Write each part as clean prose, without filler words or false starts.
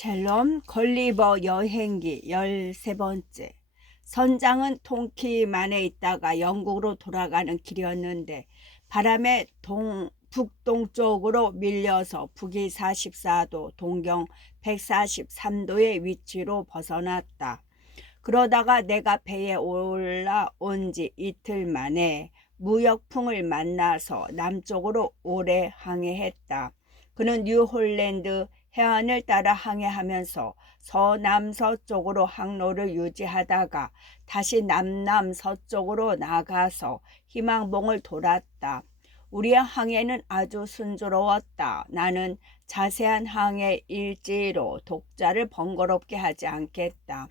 샬롬 걸리버 여행기 13번째. 선장은 통키만에 있다가 영국으로 돌아가는 길이었는데 바람에 북동쪽으로 밀려서 북위 44도 동경 143도의 위치로 벗어났다. 그러다가 내가 배에 올라온 지 이틀 만에 무역풍을 만나서 남쪽으로 오래 항해했다. 그는 뉴홀랜드 해안을 따라 항해하면서 서남서쪽으로 항로를 유지하다가 다시 남남서쪽으로 나가서 희망봉을 돌았다. 우리의 항해는 아주 순조로웠다. 나는 자세한 항해 일지로 독자를 번거롭게 하지 않겠다.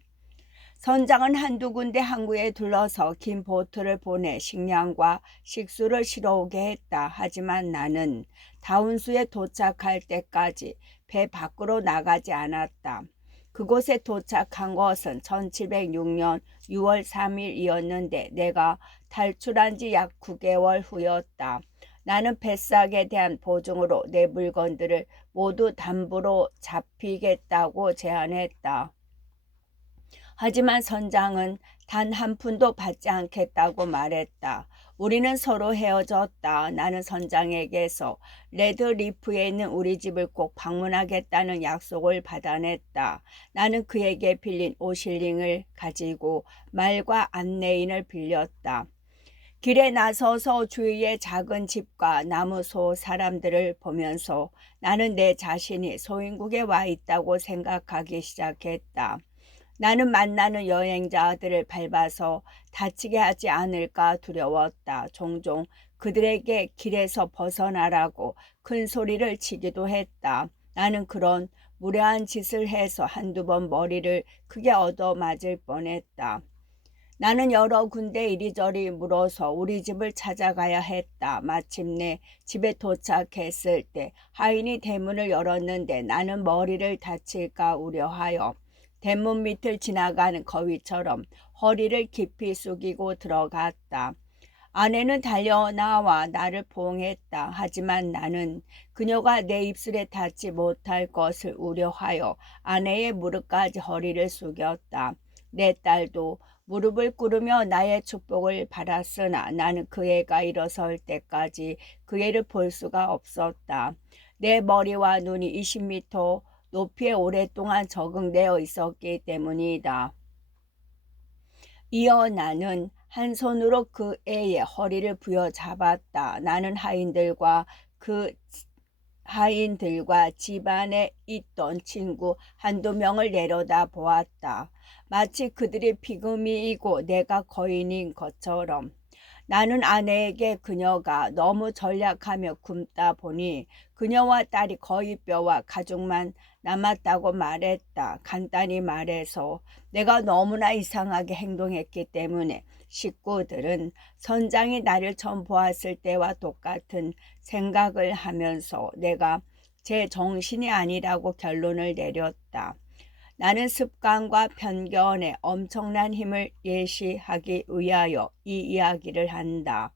선장은 한두 군데 항구에 둘러서 긴 보트를 보내 식량과 식수를 실어오게 했다. 하지만 나는 다운수에 도착할 때까지 배 밖으로 나가지 않았다. 그곳에 도착한 것은 1706년 6월 3일이었는데 내가 탈출한 지 약 9개월 후였다. 나는 뱃삭에 대한 보증으로 내 물건들을 모두 담보로 잡히겠다고 제안했다. 하지만 선장은 단 한 푼도 받지 않겠다고 말했다. 우리는 서로 헤어졌다. 나는 선장에게서 레드리프에 있는 우리 집을 꼭 방문하겠다는 약속을 받아냈다. 나는 그에게 빌린 5실링을 가지고 말과 안내인을 빌렸다. 길에 나서서 주위의 작은 집과 나무소 사람들을 보면서 나는 내 자신이 소인국에 와 있다고 생각하기 시작했다. 나는 만나는 여행자들을 밟아서 다치게 하지 않을까 두려웠다. 종종 그들에게 길에서 벗어나라고 큰 소리를 치기도 했다. 나는 그런 무례한 짓을 해서 한두 번 머리를 크게 얻어맞을 뻔했다. 나는 여러 군데 이리저리 물어서 우리 집을 찾아가야 했다. 마침내 집에 도착했을 때 하인이 대문을 열었는데 나는 머리를 다칠까 우려하여 대문 밑을 지나가는 거위처럼 허리를 깊이 숙이고 들어갔다. 아내는 달려나와 나를 포옹했다. 하지만 나는 그녀가 내 입술에 닿지 못할 것을 우려하여 아내의 무릎까지 허리를 숙였다. 내 딸도 무릎을 꿇으며 나의 축복을 받았으나 나는 그 애가 일어설 때까지 그 애를 볼 수가 없었다. 내 머리와 눈이 20m 높이에 오랫동안 적응되어 있었기 때문이다. 이어 나는 한 손으로 그 애의 허리를 부여잡았다. 나는 하인들과 집안에 있던 친구 한두 명을 내려다 보았다. 마치 그들이 피그미이고 내가 거인인 것처럼. 나는 아내에게 그녀가 너무 전략하며 굶다 보니 그녀와 딸이 거의 뼈와 가죽만 남았다고 말했다. 간단히 말해서 내가 너무나 이상하게 행동했기 때문에 식구들은 선장이 나를 처음 보았을 때와 똑같은 생각을 하면서 내가 제 정신이 아니라고 결론을 내렸다. 나는 습관과 편견에 엄청난 힘을 예시하기 위하여 이 이야기를 한다.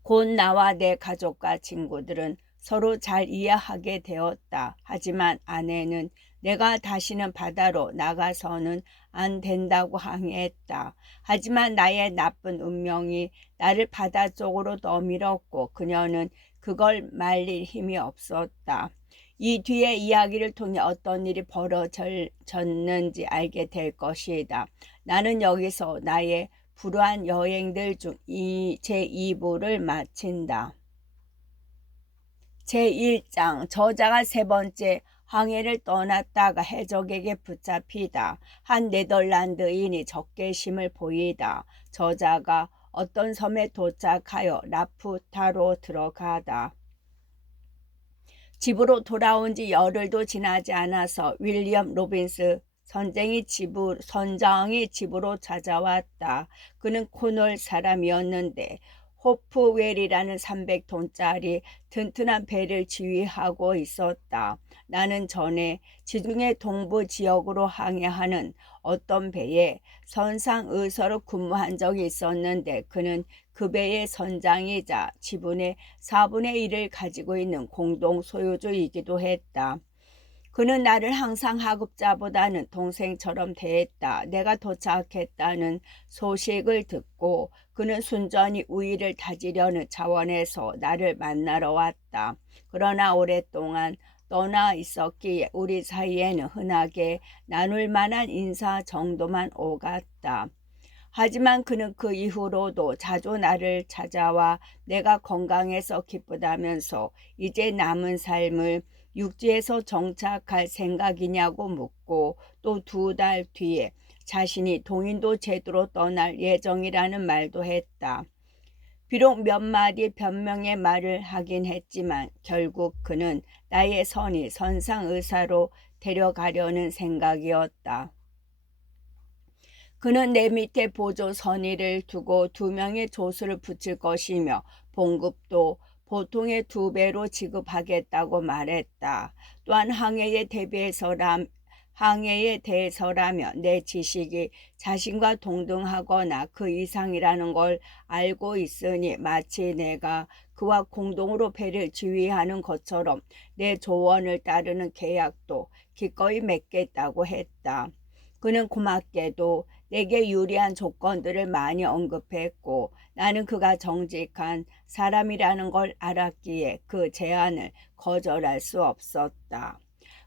곧 나와 내 가족과 친구들은 서로 잘 이해하게 되었다. 하지만 아내는 내가 다시는 바다로 나가서는 안 된다고 항의했다. 하지만 나의 나쁜 운명이 나를 바다 쪽으로 떠밀었고 그녀는 그걸 말릴 힘이 없었다. 이 뒤에 이야기를 통해 어떤 일이 벌어졌는지 알게 될 것이다. 나는 여기서 나의 불우한 여행들 중 제2부를 마친다. 제1장 저자가 세 번째 항해를 떠났다가 해적에게 붙잡히다. 한 네덜란드인이 적개심을 보이다. 저자가 어떤 섬에 도착하여 라푸타로 들어가다. 집으로 돌아온 지 열흘도 지나지 않아서 윌리엄 로빈스 선장이 집으로 찾아왔다. 그는 코널 사람이었는데 호프웰이라는 300톤짜리 튼튼한 배를 지휘하고 있었다. 나는 전에 지중해 동부 지역으로 항해하는 어떤 배에 선상의서로 근무한 적이 있었는데 그는 그 배의 선장이자 지분의 4분의 1을 가지고 있는 공동 소유주이기도 했다. 그는 나를 항상 하급자보다는 동생처럼 대했다. 내가 도착했다는 소식을 듣고 그는 순전히 우위를 다지려는 차원에서 나를 만나러 왔다. 그러나 오랫동안 떠나 있었기에 우리 사이에는 흔하게 나눌 만한 인사 정도만 오갔다. 하지만 그는 그 이후로도 자주 나를 찾아와 내가 건강해서 기쁘다면서 이제 남은 삶을 육지에서 정착할 생각이냐고 묻고 또 2달 뒤에 자신이 동인도 제도로 떠날 예정이라는 말도 했다. 비록 몇 마디 변명의 말을 하긴 했지만 결국 그는 나의 선의 선상의사로 데려가려는 생각이었다. 그는 내 밑에 보조 선의를 두고 2명의 조수를 붙일 것이며 봉급도 보통의 2배로 지급하겠다고 말했다. 또한 항해에 대해서라면 내 지식이 자신과 동등하거나 그 이상이라는 걸 알고 있으니 마치 내가 그와 공동으로 배를 지휘하는 것처럼 내 조언을 따르는 계약도 기꺼이 맺겠다고 했다. 그는 고맙게도 내게 유리한 조건들을 많이 언급했고 나는 그가 정직한 사람이라는 걸 알았기에 그 제안을 거절할 수 없었다.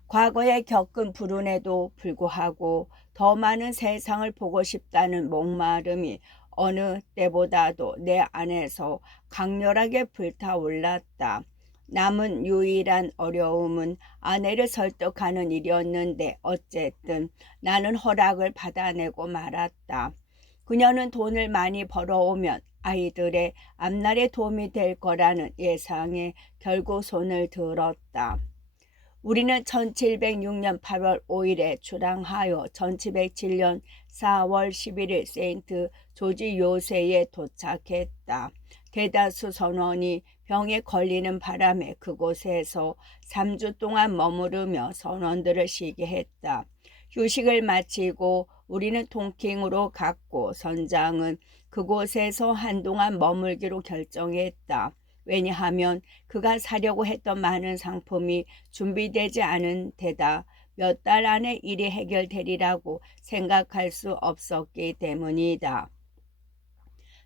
과거에 겪은 불운에도 불구하고 더 많은 세상을 보고 싶다는 목마름이 어느 때보다도 내 안에서 강렬하게 불타올랐다. 남은 유일한 어려움은 아내를 설득하는 일이었는데 어쨌든 나는 허락을 받아내고 말았다. 그녀는 돈을 많이 벌어오면 아이들의 앞날에 도움이 될 거라는 예상에 결국 손을 들었다. 우리는 1706년 8월 5일에 출항하여 1707년 4월 11일 세인트 조지 요새에 도착했다. 대다수 선원이 병에 걸리는 바람에 그곳에서 3주 동안 머무르며 선원들을 쉬게 했다. 휴식을 마치고 우리는 동킹으로 갔고 선장은 그곳에서 한동안 머물기로 결정했다. 왜냐하면 그가 사려고 했던 많은 상품이 준비되지 않은 데다 몇 달 안에 일이 해결되리라고 생각할 수 없었기 때문이다.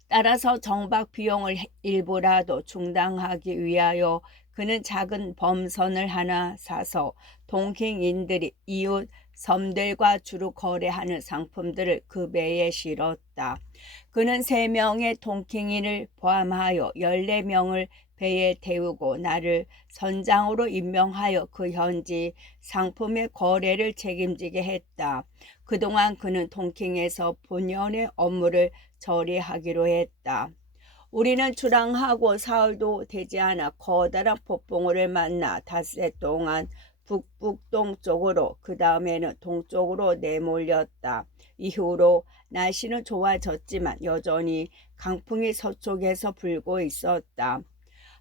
따라서 정박 비용을 일부라도 충당하기 위하여 그는 작은 범선을 하나 사서 동킹인들이 이웃 섬들과 주로 거래하는 상품들을 그 배에 실었다. 그는 3명의 동킹인을 포함하여 14명을 배에 태우고 나를 선장으로 임명하여 그 현지 상품의 거래를 책임지게 했다. 그동안 그는 동킹에서 본연의 업무를 처리하기로 했다. 우리는 출항하고 사흘도 되지 않아 커다란 폭풍우를 만나 닷새 동안 북북동쪽으로 그 다음에는 동쪽으로 내몰렸다. 이후로 날씨는 좋아졌지만 여전히 강풍이 서쪽에서 불고 있었다.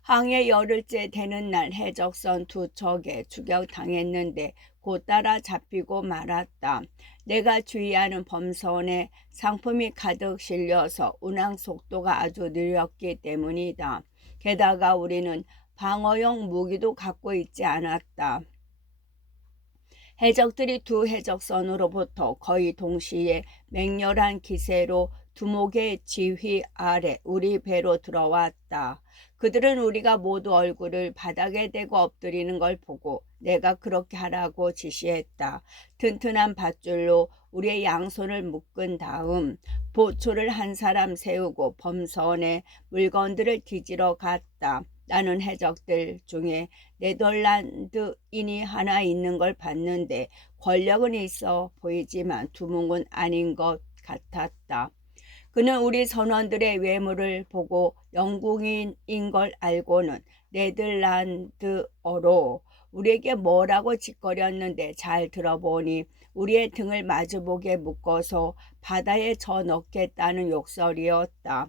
항해 열흘째 되는 날 해적선 2척에 추격당했는데 곧 따라 잡히고 말았다. 내가 주의하는 범선에 상품이 가득 실려서 운항 속도가 아주 느렸기 때문이다. 게다가 우리는 방어용 무기도 갖고 있지 않았다. 해적들이 2 해적선으로부터 거의 동시에 맹렬한 기세로 두목의 지휘 아래 우리 배로 들어왔다. 그들은 우리가 모두 얼굴을 바닥에 대고 엎드리는 걸 보고 내가 그렇게 하라고 지시했다. 튼튼한 밧줄로 우리의 양손을 묶은 다음 보초를 한 사람 세우고 범선에 물건들을 뒤지러 갔다. 나는 해적들 중에 네덜란드인이 하나 있는 걸 봤는데 권력은 있어 보이지만 두목은 아닌 것 같았다. 그는 우리 선원들의 외모를 보고 영국인인 걸 알고는 네덜란드어로 우리에게 뭐라고 짓거렸는데 잘 들어보니 우리의 등을 마주보게 묶어서 바다에 져넣겠다는 욕설이었다.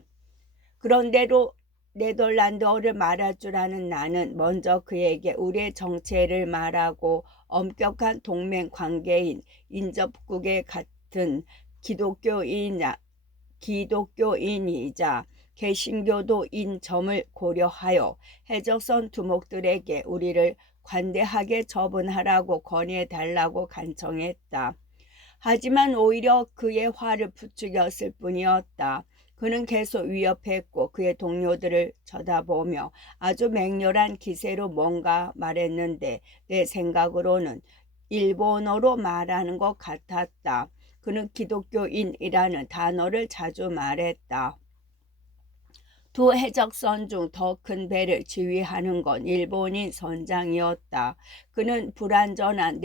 그런데도 네덜란드어를 말할 줄 아는 나는 먼저 그에게 우리의 정체를 말하고 엄격한 동맹 관계인 인접국에 같은 기독교인이자 개신교도인 점을 고려하여 해적선 두목들에게 우리를 관대하게 처분하라고 건의해달라고 간청했다. 하지만 오히려 그의 화를 부추겼을 뿐이었다. 그는 계속 위협했고 그의 동료들을 쳐다보며 아주 맹렬한 기세로 뭔가 말했는데 내 생각으로는 일본어로 말하는 것 같았다. 그는 기독교인이라는 단어를 자주 말했다. 두 해적선 중 더 큰 배를 지휘하는 건 일본인 선장이었다. 그는 불완전한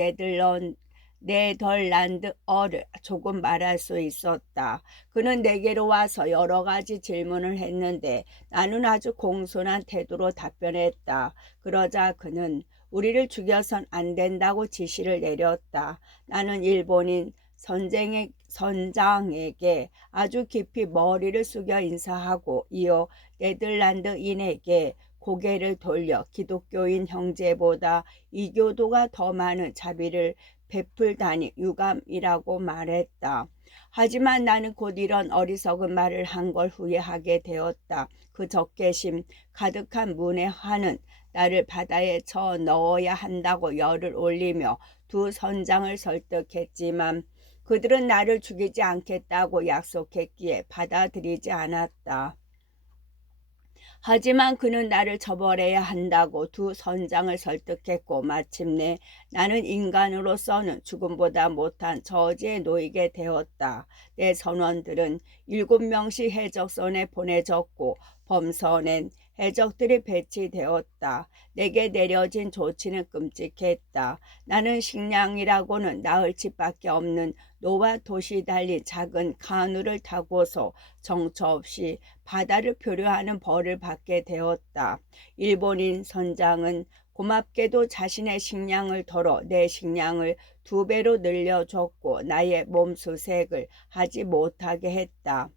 네덜란드어를 조금 말할 수 있었다. 그는 내게로 와서 여러 가지 질문을 했는데 나는 아주 공손한 태도로 답변했다. 그러자 그는 우리를 죽여선 안 된다고 지시를 내렸다. 나는 일본인 선장에게 아주 깊이 머리를 숙여 인사하고 이어 네덜란드인에게 고개를 돌려 기독교인 형제보다 이교도가 더 많은 자비를 베풀다니 유감이라고 말했다. 하지만 나는 곧 이런 어리석은 말을 한 걸 후회하게 되었다. 그 적개심 가득한 문의 화는 나를 바다에 쳐 넣어야 한다고 열을 올리며 두 선장을 설득했지만 그들은 나를 죽이지 않겠다고 약속했기에 받아들이지 않았다. 하지만 그는 나를 처벌해야 한다고 두 선장을 설득했고 마침내 나는 인간으로서는 죽음보다 못한 저지에 놓이게 되었다. 내 선원들은 7명씩 해적선에 보내졌고 범선엔 해적들이 배치되었다. 내게 내려진 조치는 끔찍했다. 나는 식량이라고는 나흘치밖에 없는 노와 돛이 달린 작은 카누를 타고서 정처 없이 바다를 표류하는 벌을 받게 되었다. 일본인 선장은 고맙게도 자신의 식량을 덜어 내 식량을 2배로 늘려줬고 나의 몸수색을 하지 못하게 했다.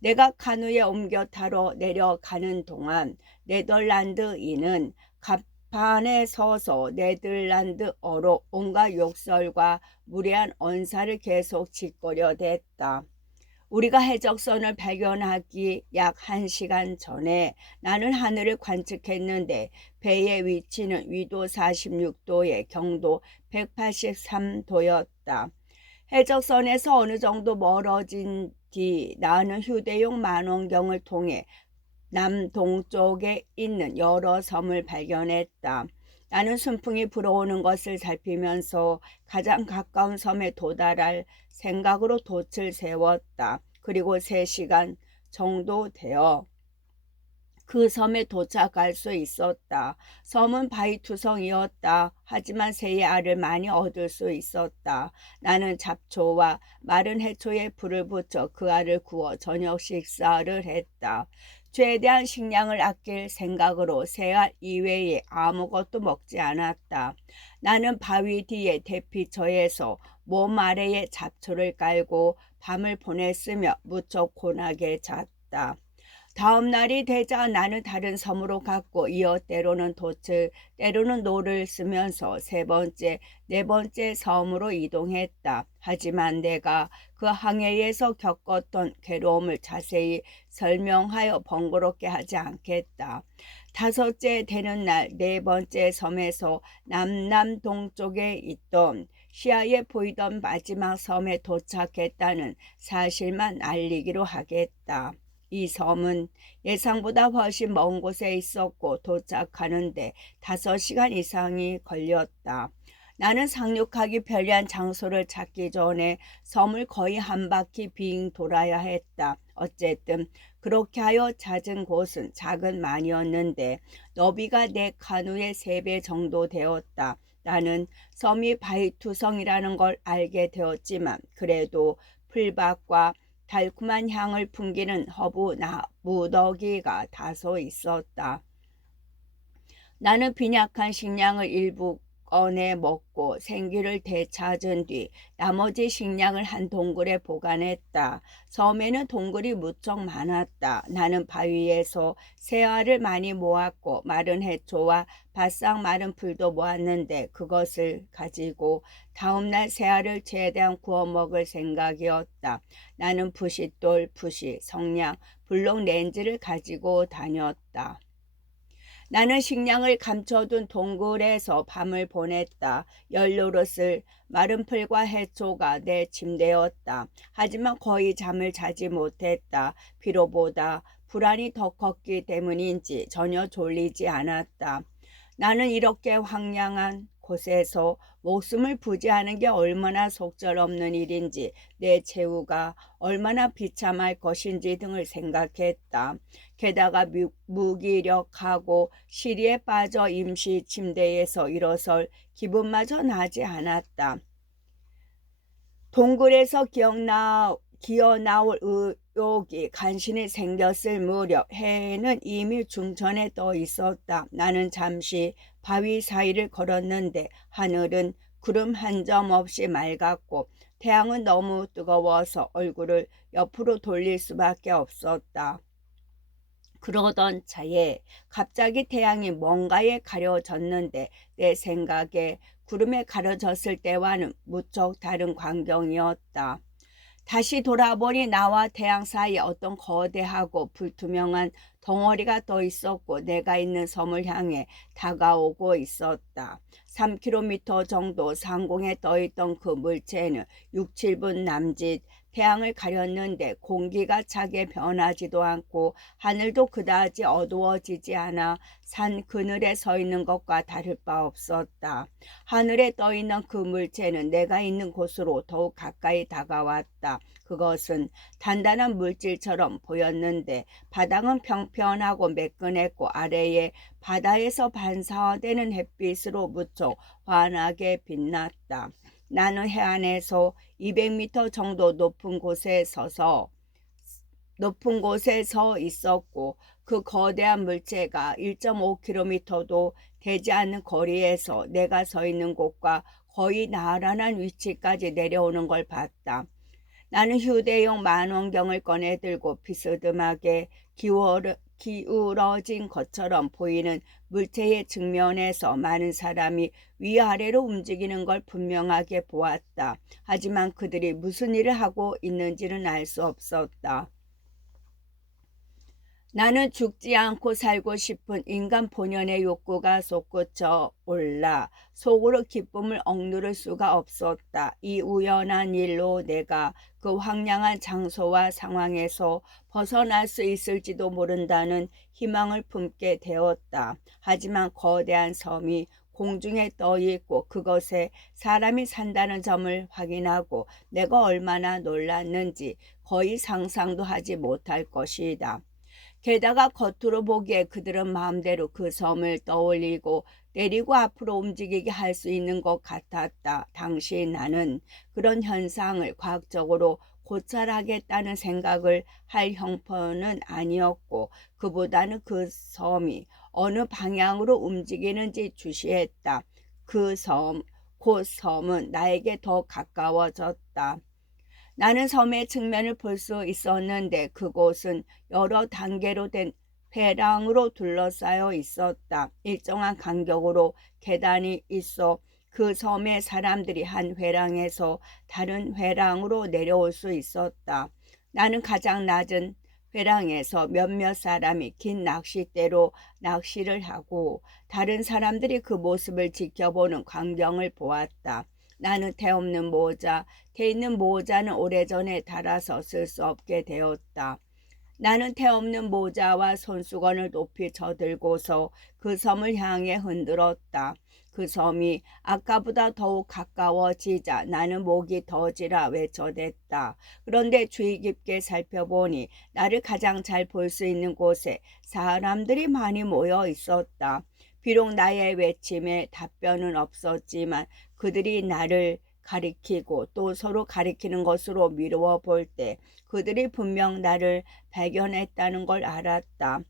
내가 카누에 옮겨 타러 내려가는 동안 네덜란드인은 갑판에 서서 네덜란드어로 온갖 욕설과 무례한 언사를 계속 짓거려댔다. 우리가 해적선을 발견하기 약 1시간 전에 나는 하늘을 관측했는데 배의 위치는 위도 46도에 경도 183도였다. 해적선에서 어느 정도 멀어진 뒤 나는 휴대용 망원경을 통해 남동쪽에 있는 여러 섬을 발견했다. 나는 순풍이 불어오는 것을 살피면서 가장 가까운 섬에 도달할 생각으로 돛을 세웠다. 그리고 3시간 정도 되어 그 섬에 도착할 수 있었다. 섬은 바위투성이었다. 하지만 새의 알을 많이 얻을 수 있었다. 나는 잡초와 마른 해초에 불을 붙여 그 알을 구워 저녁 식사를 했다. 최대한 식량을 아낄 생각으로 새알 이외에 아무것도 먹지 않았다. 나는 바위 뒤에 대피처에서 몸 아래에 잡초를 깔고 밤을 보냈으며 무척 고나게 잤다. 다음 날이 되자 나는 다른 섬으로 갔고 이어 때로는 돛을 때로는 노를 쓰면서 3번째, 4번째 섬으로 이동했다. 하지만 내가 그 항해에서 겪었던 괴로움을 자세히 설명하여 번거롭게 하지 않겠다. 5째 되는 날 4번째 섬에서 남남동쪽에 있던 시야에 보이던 마지막 섬에 도착했다는 사실만 알리기로 하겠다. 이 섬은 예상보다 훨씬 먼 곳에 있었고 도착하는데 5시간 이상이 걸렸다. 나는 상륙하기 편리한 장소를 찾기 전에 섬을 거의 한 바퀴 빙 돌아야 했다. 어쨌든 그렇게 하여 찾은 곳은 작은 만이었는데 너비가 내 카누의 3배 정도 되었다. 나는 섬이 바위투성이라는 걸 알게 되었지만 그래도 풀밭과 달콤한 향을 풍기는 허브 무더기가 다소 있었다. 나는 빈약한 식량을 일부 꺼내 먹고 생기를 되찾은 뒤 나머지 식량을 한 동굴에 보관했다. 섬에는 동굴이 무척 많았다. 나는 바위에서 새알을 많이 모았고 마른 해초와 바싹 마른 풀도 모았는데 그것을 가지고 다음날 새알을 최대한 구워 먹을 생각이었다. 나는 부싯돌, 붓이, 성냥, 블록 렌즈를 가지고 다녔다. 나는 식량을 감춰둔 동굴에서 밤을 보냈다. 열노릇을 마른 풀과 해초가 내 침대였다. 하지만 거의 잠을 자지 못했다. 피로보다 불안이 더 컸기 때문인지 전혀 졸리지 않았다. 나는 이렇게 황량한 곳에서 목숨을 부지하는 게 얼마나 속절없는 일인지, 내 최후가 얼마나 비참할 것인지 등을 생각했다. 게다가 무기력하고 시리에 빠져 임시 침대에서 일어설 기분마저 나지 않았다. 동굴에서 기어나올 의욕이 간신히 생겼을 무렵 해는 이미 중천에 떠 있었다. 나는 잠시 바위 사이를 걸었는데 하늘은 구름 한 점 없이 맑았고 태양은 너무 뜨거워서 얼굴을 옆으로 돌릴 수밖에 없었다. 그러던 차에 갑자기 태양이 뭔가에 가려졌는데 내 생각에 구름에 가려졌을 때와는 무척 다른 광경이었다. 다시 돌아보니 나와 태양 사이에 어떤 거대하고 불투명한 덩어리가 떠 있었고 내가 있는 섬을 향해 다가오고 있었다. 3km 정도 상공에 떠 있던 그 물체는 6, 7분 남짓 태양을 가렸는데 공기가 차게 변하지도 않고 하늘도 그다지 어두워지지 않아 산 그늘에 서 있는 것과 다를 바 없었다. 하늘에 떠 있는 그 물체는 내가 있는 곳으로 더욱 가까이 다가왔다. 그것은 단단한 물질처럼 보였는데 바닥은 평평하고 매끈했고 아래에 바다에서 반사되는 het빛으로 무척 환하게 빛났다. 나는 해안에서 200m 정도 높은 곳에 서 있었고 그 거대한 물체가 1.5km도 되지 않는 거리에서 내가 서 있는 곳과 거의 나란한 위치까지 내려오는 걸 봤다. 나는 휴대용 망원경을 꺼내 들고 비스듬하게 기울어진 것처럼 보이는 물체의 측면에서 많은 사람이 위아래로 움직이는 걸 분명하게 보았다. 하지만 그들이 무슨 일을 하고 있는지는 알 수 없었다. 나는 죽지 않고 살고 싶은 인간 본연의 욕구가 솟구쳐 올라 속으로 기쁨을 억누를 수가 없었다. 이 우연한 일로 내가 그 황량한 장소와 상황에서 벗어날 수 있을지도 모른다는 희망을 품게 되었다. 하지만 거대한 섬이 공중에 떠 있고 그것에 사람이 산다는 점을 확인하고 내가 얼마나 놀랐는지 거의 상상도 하지 못할 것이다. 게다가 겉으로 보기에 그들은 마음대로 그 섬을 떠올리고 내리고 앞으로 움직이게 할 수 있는 것 같았다. 당시 나는 그런 현상을 과학적으로 고찰하겠다는 생각을 할 형편은 아니었고 그보다는 그 섬이 어느 방향으로 움직이는지 주시했다. 곧 섬은 나에게 더 가까워졌다. 나는 섬의 측면을 볼 수 있었는데 그곳은 여러 단계로 된 회랑으로 둘러싸여 있었다. 일정한 간격으로 계단이 있어 그 섬의 사람들이 한 회랑에서 다른 회랑으로 내려올 수 있었다. 나는 가장 낮은 회랑에서 몇몇 사람이 긴 낚싯대로 낚시를 하고 다른 사람들이 그 모습을 지켜보는 광경을 보았다. 나는 태 있는 모자는 오래전에 닳아서 쓸 수 없게 되었다. 나는 태 없는 모자와 손수건을 높이 쳐들고서 그 섬을 향해 흔들었다. 그 섬이 아까보다 더욱 가까워지자 나는 목이 터지라 외쳐댔다. 그런데 주의 깊게 살펴보니 나를 가장 잘 볼 수 있는 곳에 사람들이 많이 모여 있었다. 비록 나의 외침에 답변은 없었지만 그들이 나를 가리키고 또 서로 가리키는 것으로 미루어 볼 때 그들이 분명 나를 발견했다는 걸 알았다.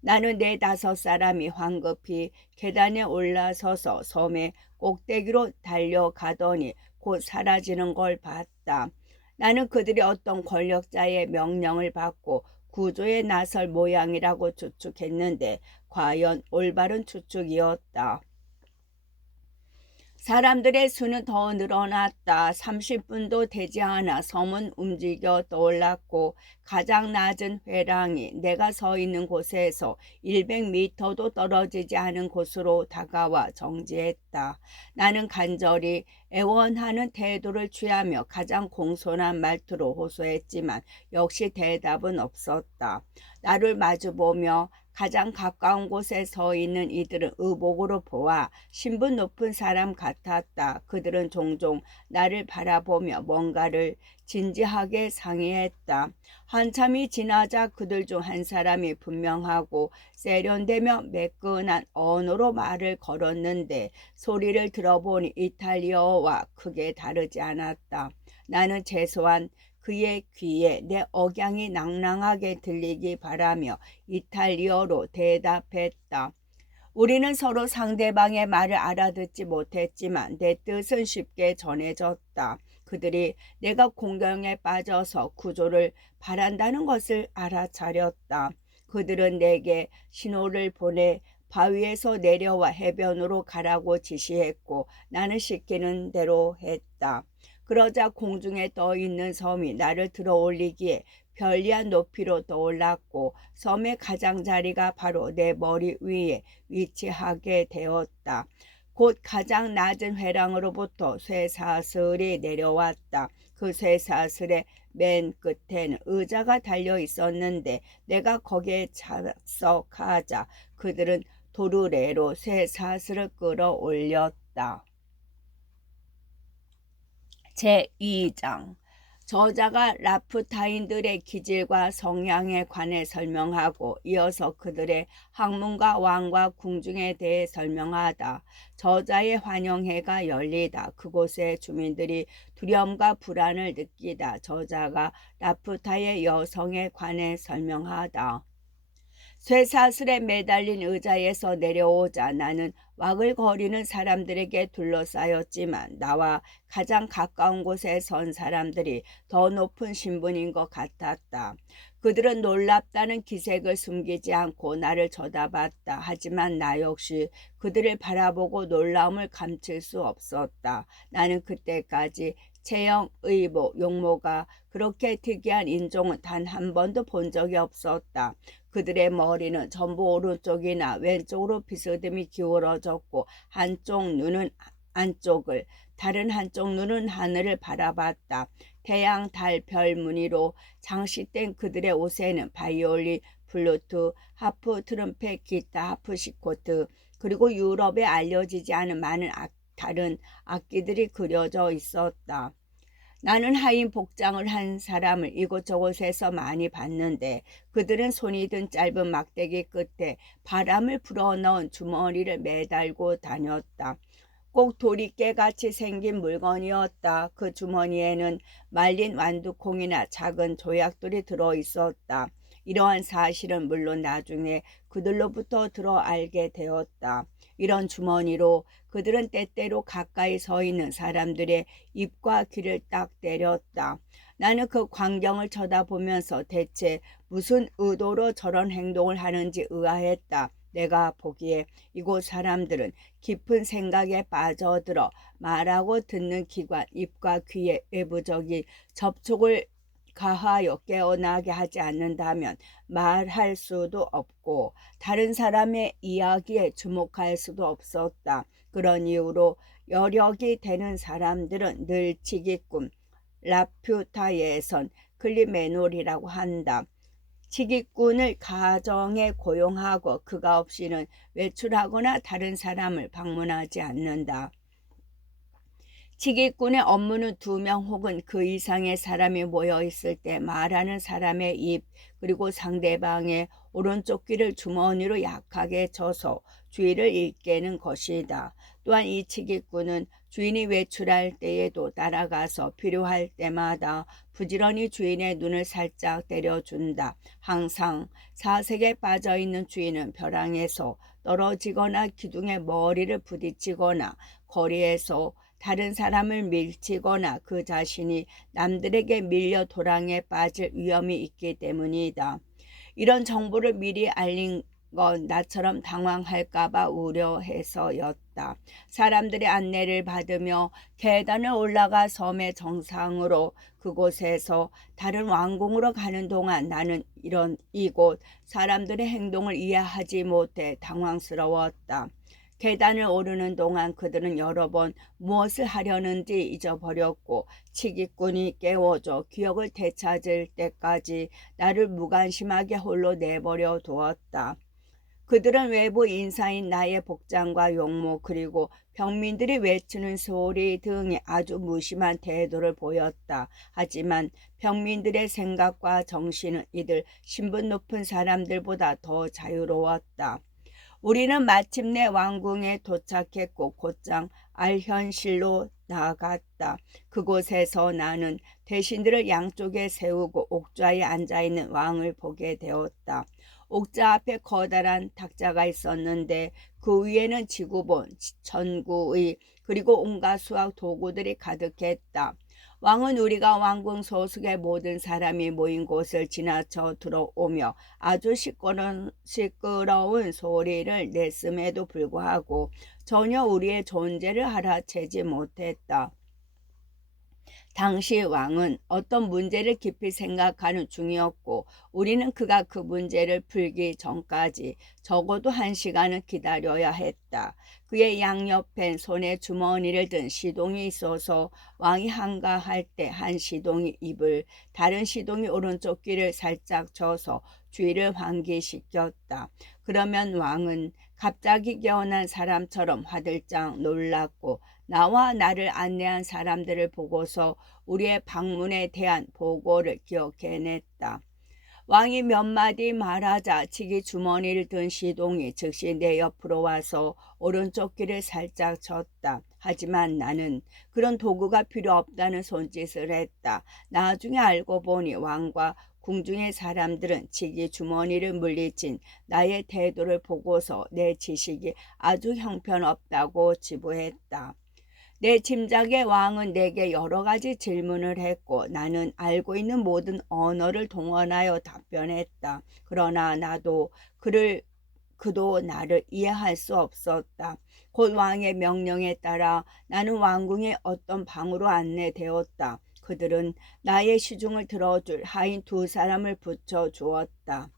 나는 4~5 사람이 황급히 계단에 올라서서 섬의 꼭대기로 달려가더니 곧 사라지는 걸 봤다. 나는 그들이 어떤 권력자의 명령을 받고 구조에 나설 모양이라고 추측했는데 과연 올바른 추측이었다. 사람들의 수는 더 늘어났다. 30분도 되지 않아 섬은 움직여 떠올랐고 가장 낮은 회랑이 내가 서 있는 곳에서 100m도 떨어지지 않은 곳으로 다가와 정지했다. 나는 간절히 애원하는 태도를 취하며 가장 공손한 말투로 호소했지만 역시 대답은 없었다. 나를 마주보며 가장 가까운 곳에 서 있는 이들은 의복으로 보아 신분 높은 사람 같았다. 그들은 종종 나를 바라보며 뭔가를 진지하게 상의했다. 한참이 지나자 그들 중 한 사람이 분명하고 세련되며 매끈한 언어로 말을 걸었는데 소리를 들어보니 이탈리아어와 크게 다르지 않았다. 나는 최소한 그의 귀에 내 억양이 낭낭하게 들리기 바라며 이탈리아어로 대답했다. 우리는 서로 상대방의 말을 알아듣지 못했지만 내 뜻은 쉽게 전해졌다. 그들이 내가 공경에 빠져서 구조를 바란다는 것을 알아차렸다. 그들은 내게 신호를 보내 바위에서 내려와 해변으로 가라고 지시했고 나는 시키는 대로 했다. 그러자 공중에 떠 있는 섬이 나를 들어올리기에 편리한 높이로 떠올랐고 섬의 가장자리가 바로 내 머리 위에 위치하게 되었다. 곧 가장 낮은 회랑으로부터 쇠사슬이 내려왔다. 그 쇠사슬의 맨 끝에는 의자가 달려 있었는데 내가 거기에 착석하자 그들은 도르래로 쇠사슬을 끌어올렸다. 제2장 저자가 라프타인들의 기질과 성향에 관해 설명하고 이어서 그들의 학문과 왕과 궁중에 대해 설명하다. 저자의 환영회가 열리다. 그곳의 주민들이 두려움과 불안을 느끼다. 저자가 라프타의 여성에 관해 설명하다. 쇠사슬에 매달린 의자에서 내려오자 나는 와글거리는 사람들에게 둘러싸였지만 나와 가장 가까운 곳에 선 사람들이 더 높은 신분인 것 같았다. 그들은 놀랍다는 기색을 숨기지 않고 나를 쳐다봤다. 하지만 나 역시 그들을 바라보고 놀라움을 감출 수 없었다. 나는 그때까지 체형, 의복, 용모가 그렇게 특이한 인종은 단 한 번도 본 적이 없었다. 그들의 머리는 전부 오른쪽이나 왼쪽으로 비스듬히 기울어졌고 한쪽 눈은 안쪽을 다른 한쪽 눈은 하늘을 바라봤다. 태양, 달, 별 무늬로 장식된 그들의 옷에는 바이올린, 플루트, 하프, 트럼펫, 기타, 하프시코트 그리고 유럽에 알려지지 않은 많은 다른 악기들이 그려져 있었다. 나는 하인 복장을 한 사람을 이곳저곳에서 많이 봤는데 그들은 손이 든 짧은 막대기 끝에 바람을 불어넣은 주머니를 매달고 다녔다. 꼭 도리깨같이 생긴 물건이었다. 그 주머니에는 말린 완두콩이나 작은 조약돌이 들어있었다. 이러한 사실은 물론 나중에 그들로부터 들어 알게 되었다. 이런 주머니로 그들은 때때로 가까이 서 있는 사람들의 입과 귀를 딱 때렸다. 나는 그 광경을 쳐다보면서 대체 무슨 의도로 저런 행동을 하는지 의아했다. 내가 보기에 이곳 사람들은 깊은 생각에 빠져들어 말하고 듣는 기관, 입과 귀의 외부적인 접촉을 가하여 깨어나게 하지 않는다면 말할 수도 없고 다른 사람의 이야기에 주목할 수도 없었다. 그런 이유로 여력이 되는 사람들은 늘 치기꾼, 라퓨타에선 클리메놀이라고 한다. 치기꾼을 가정에 고용하고 그가 없이는 외출하거나 다른 사람을 방문하지 않는다. 치기꾼의 업무는 2명 혹은 그 이상의 사람이 모여 있을 때 말하는 사람의 입 그리고 상대방의 오른쪽 귀를 주머니로 약하게 쳐서 주의를 일깨는 것이다. 또한 이 치기꾼은 주인이 외출할 때에도 따라가서 필요할 때마다 부지런히 주인의 눈을 살짝 때려준다. 항상 사색에 빠져있는 주인은 벼랑에서 떨어지거나 기둥에 머리를 부딪히거나 거리에서 다른 사람을 밀치거나 그 자신이 남들에게 밀려 도랑에 빠질 위험이 있기 때문이다. 이런 정보를 미리 알린 건 나처럼 당황할까봐 우려해서였다. 사람들의 안내를 받으며 계단을 올라가 섬의 정상으로 그곳에서 다른 왕궁으로 가는 동안 나는 이곳 사람들의 행동을 이해하지 못해 당황스러웠다. 계단을 오르는 동안 그들은 여러 번 무엇을 하려는지 잊어버렸고 치기꾼이 깨워줘 기억을 되찾을 때까지 나를 무관심하게 홀로 내버려 두었다. 그들은 외부 인사인 나의 복장과 용모 그리고 평민들이 외치는 소리 등에 아주 무심한 태도를 보였다. 하지만 평민들의 생각과 정신은 이들 신분 높은 사람들보다 더 자유로웠다. 우리는 마침내 왕궁에 도착했고 곧장 알현실로 나아갔다. 그곳에서 나는 대신들을 양쪽에 세우고 옥좌에 앉아있는 왕을 보게 되었다. 옥좌 앞에 커다란 탁자가 있었는데 그 위에는 지구본, 천구의 그리고 온갖 수학 도구들이 가득했다. 왕은 우리가 왕궁 소속의 모든 사람이 모인 곳을 지나쳐 들어오며 아주 시끄러운 소리를 냈음에도 불구하고 전혀 우리의 존재를 알아채지 못했다. 당시 왕은 어떤 문제를 깊이 생각하는 중이었고 우리는 그가 그 문제를 풀기 전까지 적어도 1시간은 기다려야 했다. 그의 양옆엔 손에 주머니를 든 시동이 있어서 왕이 한가할 때 한 시동이 입을 다른 시동이 오른쪽 귀를 살짝 져서 주의를 환기시켰다. 그러면 왕은 갑자기 깨어난 사람처럼 화들짝 놀랐고 나와 나를 안내한 사람들을 보고서 우리의 방문에 대한 보고를 기억해냈다. 왕이 몇 마디 말하자 치기 주머니를 든 시동이 즉시 내 옆으로 와서 오른쪽 귀를 살짝 쳤다. 하지만 나는 그런 도구가 필요 없다는 손짓을 했다. 나중에 알고 보니 왕과 궁중의 사람들은 치기 주머니를 물리친 나의 태도를 보고서 내 지식이 아주 형편없다고 지부했다. 내 짐작에 왕은 내게 여러 가지 질문을 했고 나는 알고 있는 모든 언어를 동원하여 답변했다. 그러나 그도 나를 이해할 수 없었다. 곧 왕의 명령에 따라 나는 왕궁의 어떤 방으로 안내되었다. 그들은 나의 시중을 들어줄 하인 2사람을 붙여주었다.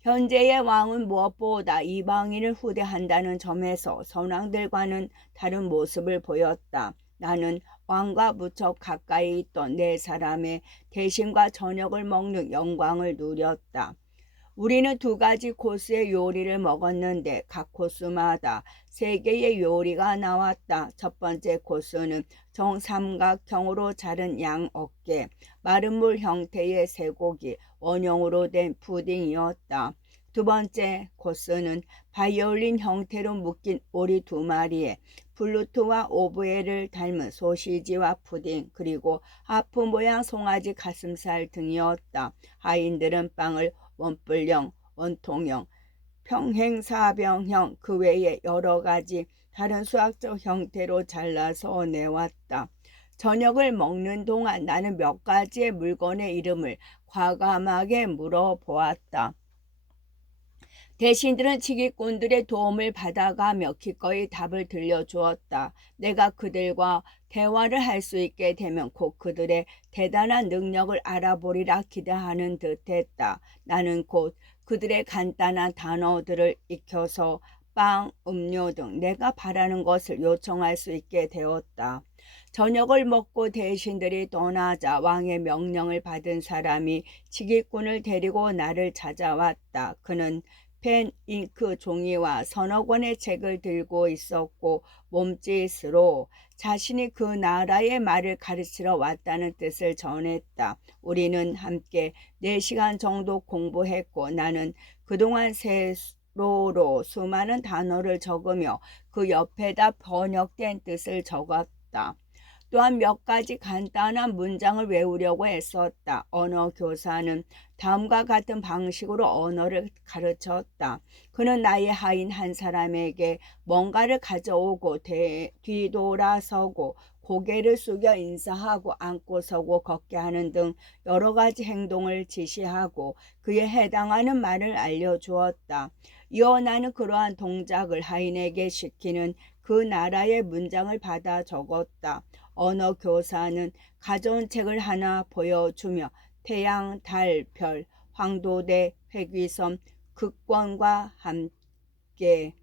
현재의 왕은 무엇보다 이방인을 후대한다는 점에서 선왕들과는 다른 모습을 보였다. 나는 왕과 무척 가까이 있던 4사람의 대신과 저녁을 먹는 영광을 누렸다. 우리는 2가지 코스의 요리를 먹었는데 각 코스마다 3개의 요리가 나왔다. 첫 번째 코스는 정삼각형으로 자른 양 어깨, 마른 물 형태의 쇠고기, 원형으로 된 푸딩이었다. 두 번째 코스는 바이올린 형태로 묶인 오리 2마리에 플루트와 오보에를 닮은 소시지와 푸딩 그리고 하프 모양 송아지 가슴살 등이었다. 하인들은 빵을 원뿔형, 원통형, 평행사변형 그 외에 여러 가지 다른 수학적 형태로 잘라서 내왔다. 저녁을 먹는 동안 나는 몇 가지의 물건의 이름을 과감하게 물어보았다. 대신들은 치기꾼들의 도움을 받아가며 기꺼이 답을 들려주었다. 내가 그들과 대화를 할 수 있게 되면 곧 그들의 대단한 능력을 알아보리라 기대하는 듯했다. 나는 곧 그들의 간단한 단어들을 익혀서 빵, 음료 등 내가 바라는 것을 요청할 수 있게 되었다. 저녁을 먹고 대신들이 떠나자 왕의 명령을 받은 사람이 치기꾼을 데리고 나를 찾아왔다. 그는 펜, 잉크, 종이와 서너 권의 책을 들고 있었고 몸짓으로 자신이 그 나라의 말을 가르치러 왔다는 뜻을 전했다. 우리는 함께 4시간 정도 공부했고 나는 그동안 세로로 수많은 단어를 적으며 그 옆에다 번역된 뜻을 적었다. 또한 몇 가지 간단한 문장을 외우려고 했었다. 언어 교사는 다음과 같은 방식으로 언어를 가르쳤다. 그는 나의 하인 한 사람에게 뭔가를 가져오고 뒤돌아서고 고개를 숙여 인사하고 앉고 서고 걷게 하는 등 여러 가지 행동을 지시하고 그에 해당하는 말을 알려주었다. 이어 나는 그러한 동작을 하인에게 시키는 그 나라의 문장을 받아 적었다. 언어 교사는 가져온 책을 하나 보여주며 태양, 달, 별, 황도대, 회귀섬, 극권과 함께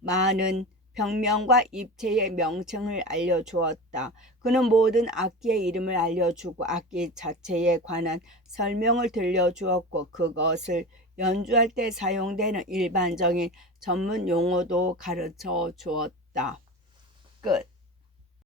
많은 병명과 입체의 명칭을 알려주었다. 그는 모든 악기의 이름을 알려주고 악기 자체에 관한 설명을 들려주었고 그것을 연주할 때 사용되는 일반적인 전문 용어도 가르쳐 주었다. 끝.